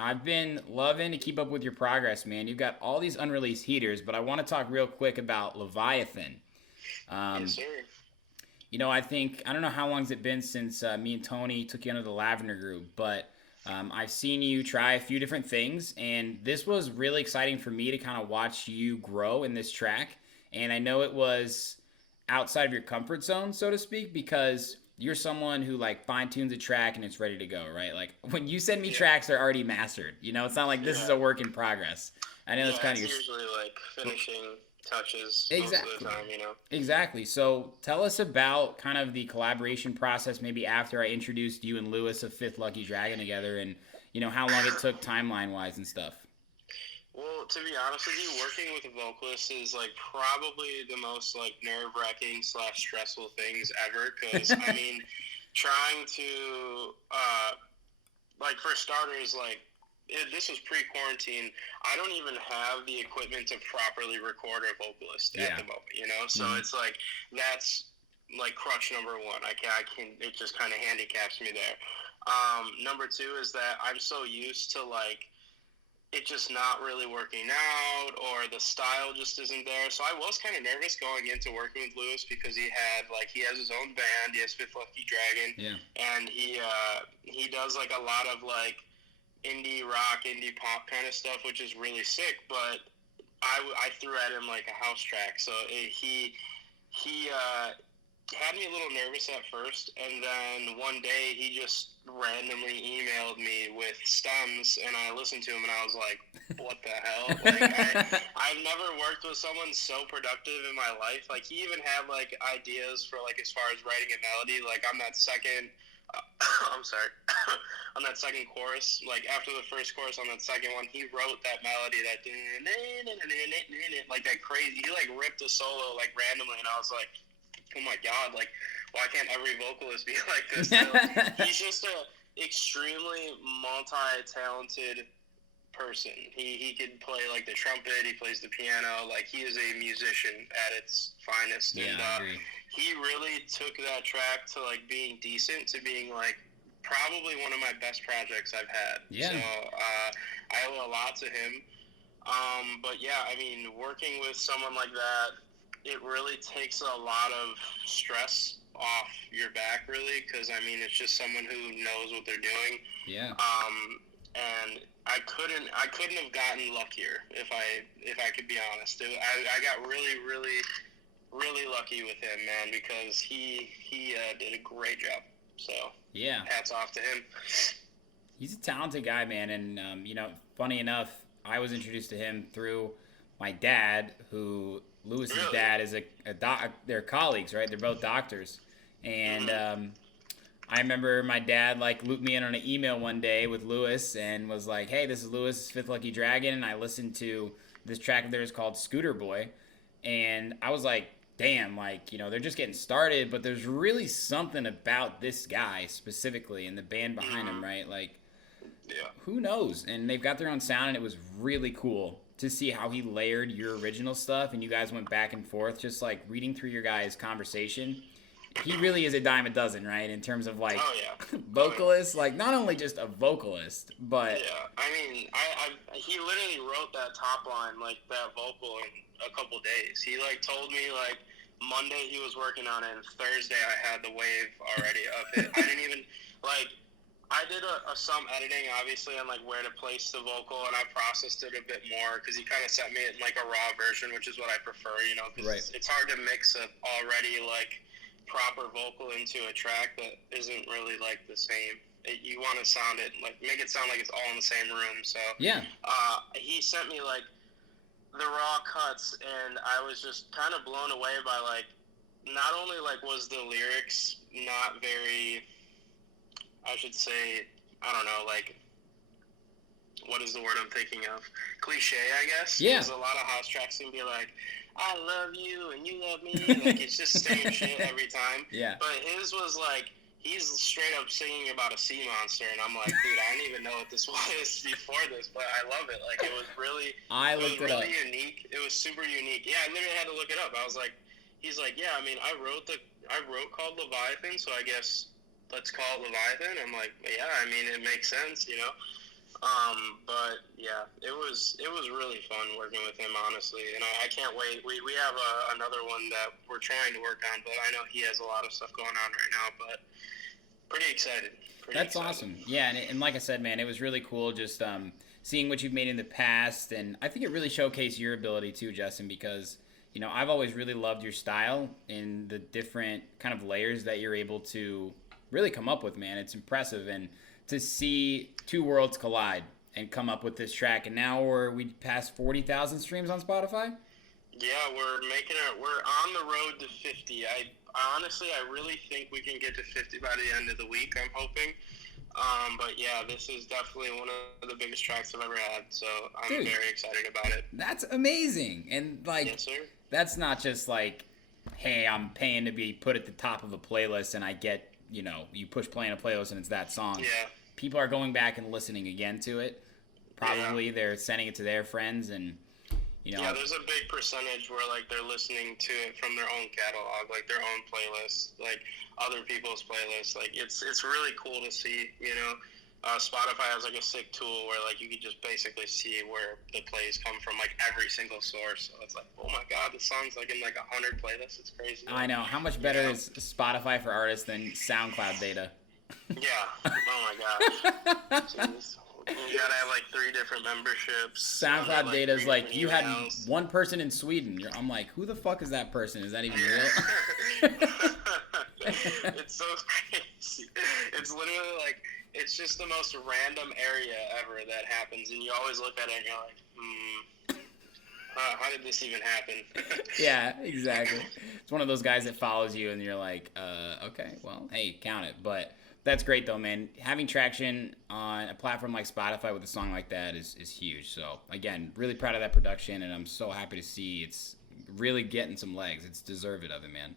I've been loving to keep up with your progress, man. You've got all these unreleased heaters, but I want to talk real quick about Leviathan. Yes, Um, sir. I don't know how long it's it been since me and Tony took you under the Lavender Group, but I've seen you try a few different things, and this was really exciting for me to kind of watch you grow in this track. And I know it was outside of your comfort zone, so to speak, because you're someone who like fine tunes a track and it's ready to go, right? Like when you send me Yeah, tracks, they're already mastered. It's not like this is yeah, a work in progress. I know it's yeah. kind of It's your usually like finishing touches most of the exactly. time. Exactly. So tell us about kind of the collaboration process maybe after I introduced you and Lewis of Fifth Lucky Dragon together and how long it took timeline wise and stuff. Well, to be honest with you, working with a vocalist is like probably the most like nerve wracking slash stressful things ever. Because I mean, trying to like for starters, this was pre-quarantine. I don't even have the equipment to properly record a vocalist at Yeah. the moment. So Mm-hmm. it's like that's like crutch number one. I can. It just kind of handicaps me there. Number two is that I'm so used to like it just not really working out or the style just isn't there. So I was kind of nervous going into working with Lewis because he has his own band. He has Fifth Lucky Dragon, Yeah. and he does like a lot of like indie rock, indie pop kind of stuff, which is really sick. But I threw at him like a house track, so he had me a little nervous at first, and then one day he just randomly emailed me with stems, and I listened to him, and I was like, "What the hell?" I've never worked with someone so productive in my life. Like he even had like ideas for like as far as writing a melody, like on that second. I'm sorry. On that second chorus, like after the first chorus on that second one, he wrote that melody, that like that crazy. He like ripped a solo like randomly, and I was like, oh my god, like why can't every vocalist be like this? He's just a extremely multi-talented person. He could play like the trumpet, he plays the piano, like he is a musician at its finest. Yeah, And I agree. he really took that track to like being decent to being like probably one of my best projects I've had. So Yeah. I owe a lot to him. But yeah, I mean, working with someone like that, it really takes a lot of stress off your back, really, because I mean, it's just someone who knows what they're doing. Yeah. And I couldn't have gotten luckier if I could be honest. I got really, really, really lucky with him, man, because he did a great job. So Yeah. hats off to him. He's a talented guy, man. And, funny enough, I was introduced to him through my dad, who Lewis's Really? dad is a doc. They're colleagues, right? They're both doctors. And Mm-hmm. I remember my dad like looped me in on an email one day with Lewis and was like, "Hey, this is Lewis Fifth Lucky Dragon," and I listened to this track of theirs called "Scooter Boy," and I was like, "Damn, like they're just getting started, but there's really something about this guy specifically and the band behind him, Mm-hmm. right? Like, Yeah. who knows?" And they've got their own sound, and it was really cool to see how he layered your original stuff, and you guys went back and forth, just like reading through your guys' conversation. He really is a dime a dozen, right? In terms of like Oh yeah. Oh yeah. vocalist, like not only just a vocalist, but Yeah, I mean, he literally wrote that top line, like that vocal, in a couple days. He like told me like Monday he was working on it, and Thursday I had the wave already of it. I didn't even like. I did some editing, obviously, on like where to place the vocal, and I processed it a bit more because he kind of sent me in like a raw version, which is what I prefer, because right. it's hard to mix a already like proper vocal into a track that isn't really like the same. You want to sound it like make it sound like it's all in the same room. So Yeah. he sent me like the raw cuts, and I was just kind of blown away by like not only like was the lyrics not very, I should say, I don't know, like what is the word I'm thinking of? Cliche, I guess. Yeah. Because a lot of house tracks can be like, I love you and you love me. Like, it's just same shit every time. Yeah. But his was like, he's straight up singing about a sea monster. And I'm like, dude, I didn't even know what this was before this, but I love it. Like, it was really, I looked it up. unique. It was super unique. Yeah, I literally had to look it up. I was like, he's like, yeah, I mean, I wrote called Leviathan, so I guess let's call it Leviathan. I'm like, yeah, I mean, it makes sense. But yeah, it was really fun working with him, honestly, and I can't wait. We have another one that we're trying to work on, but I know he has a lot of stuff going on right now. But pretty excited, pretty That's excited. awesome. Yeah, and like I said, man, it was really cool just seeing what you've made in the past, and I think it really showcased your ability too, Justin, because I've always really loved your style and the different kind of layers that you're able to really come up with, man. It's impressive, and to see two worlds collide and come up with this track, and now we passed 40,000 streams on Spotify. Yeah, we're making it. We're on the road to 50. Honestly, I really think we can get to 50 by the end of the week. I'm hoping. But yeah, this is definitely one of the biggest tracks I've ever had. So I'm Dude, very excited about it. that's amazing. And like, Yes, sir. that's not just like, hey, I'm paying to be put at the top of a playlist and I get, you push play in a playlist and it's that song. Yeah. People are going back and listening again to it. Probably Yeah. they're sending it to their friends, and Yeah, there's a big percentage where like they're listening to it from their own catalog, like their own playlist, like other people's playlists. Like it's really cool to see. Spotify has like a sick tool where like you can just basically see where the plays come from, like every single source. So it's like, oh my god, the song's like in like 100 playlists. It's crazy. I know. How much better is Spotify for artists than SoundCloud data? Yeah. Oh my god. Jeez. You gotta have like 3 different memberships. SoundCloud like, data is 3 like, different you had emails. one person in Sweden. I'm like, who the fuck is that person? Is that even Yeah. real? It's so crazy. It's literally like, it's just the most random area ever that happens, and you always look at it and you're like, how did this even happen? Yeah, exactly. It's one of those guys that follows you and you're like, okay, well, hey, count it. But that's great though, man. Having traction on a platform like Spotify with a song like that is huge. So again, really proud of that production, and I'm so happy to see it's really getting some legs. It's deserved of it, man.